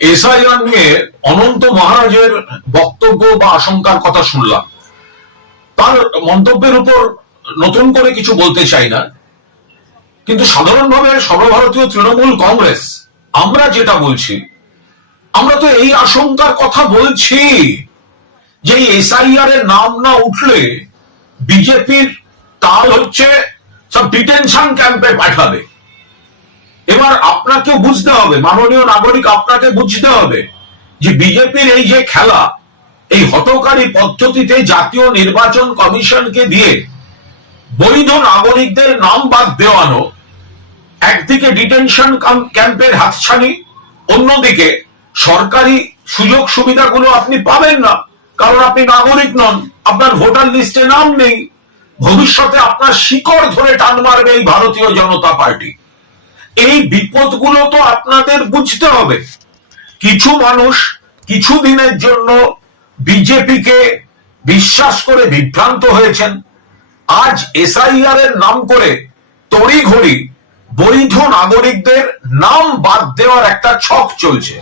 SIR নিয়ে অনন্ত মহারাজের বক্তব্য বা আশঙ্কার কথা শুনলাম। তার মন্তব্যের উপর নতুন করে কিছু বলতে চাই না, কিন্তু সাধারণভাবে সর্বভারতীয় তৃণমূল কংগ্রেস আমরা যেটা বলছি, আমরা তো এই আশঙ্কার কথা বলছি যে এসআইআর এর নাম না উঠলে বিজেপির তাল হচ্ছে সব ডিটেনশন ক্যাম্পে পাঠাবে। এবার আপনাকে বুঝতে হবে, মাননীয় নাগরিক, আপনাকে বুঝতে হবে যে বিজেপির এই যে খেলা, এই হঠকারী পদ্ধতিতে জাতীয় নির্বাচন কমিশনকে দিয়ে বৈধ নাগরিকদের নাম বাদ দেওয়ানো, একদিকে ডিটেনশন ক্যাম্পের হাতছানি, অন্যদিকে সরকারি সুযোগ সুবিধাগুলো আপনি পাবেন না, কারণ আপনি নাগরিক নন, আপনার ভোটার লিস্টে নাম নেই। ভবিষ্যতে আপনার শিকড় ধরে টান মারবে এই ভারতীয় জনতা পার্টি। এই বিপদগুলো তো আপনাদের বুঝতে হবে। কিছু মানুষ কিছু দিনের জন্য বিজেপিকে বিশ্বাস করে বিভ্রান্ত হয়েছেন। আজ এসআইআর এর নাম করে তড়িঘড়ি বৈধ নাগরিকদের নাম বাদ দেওয়ার একটা ছক চলছে।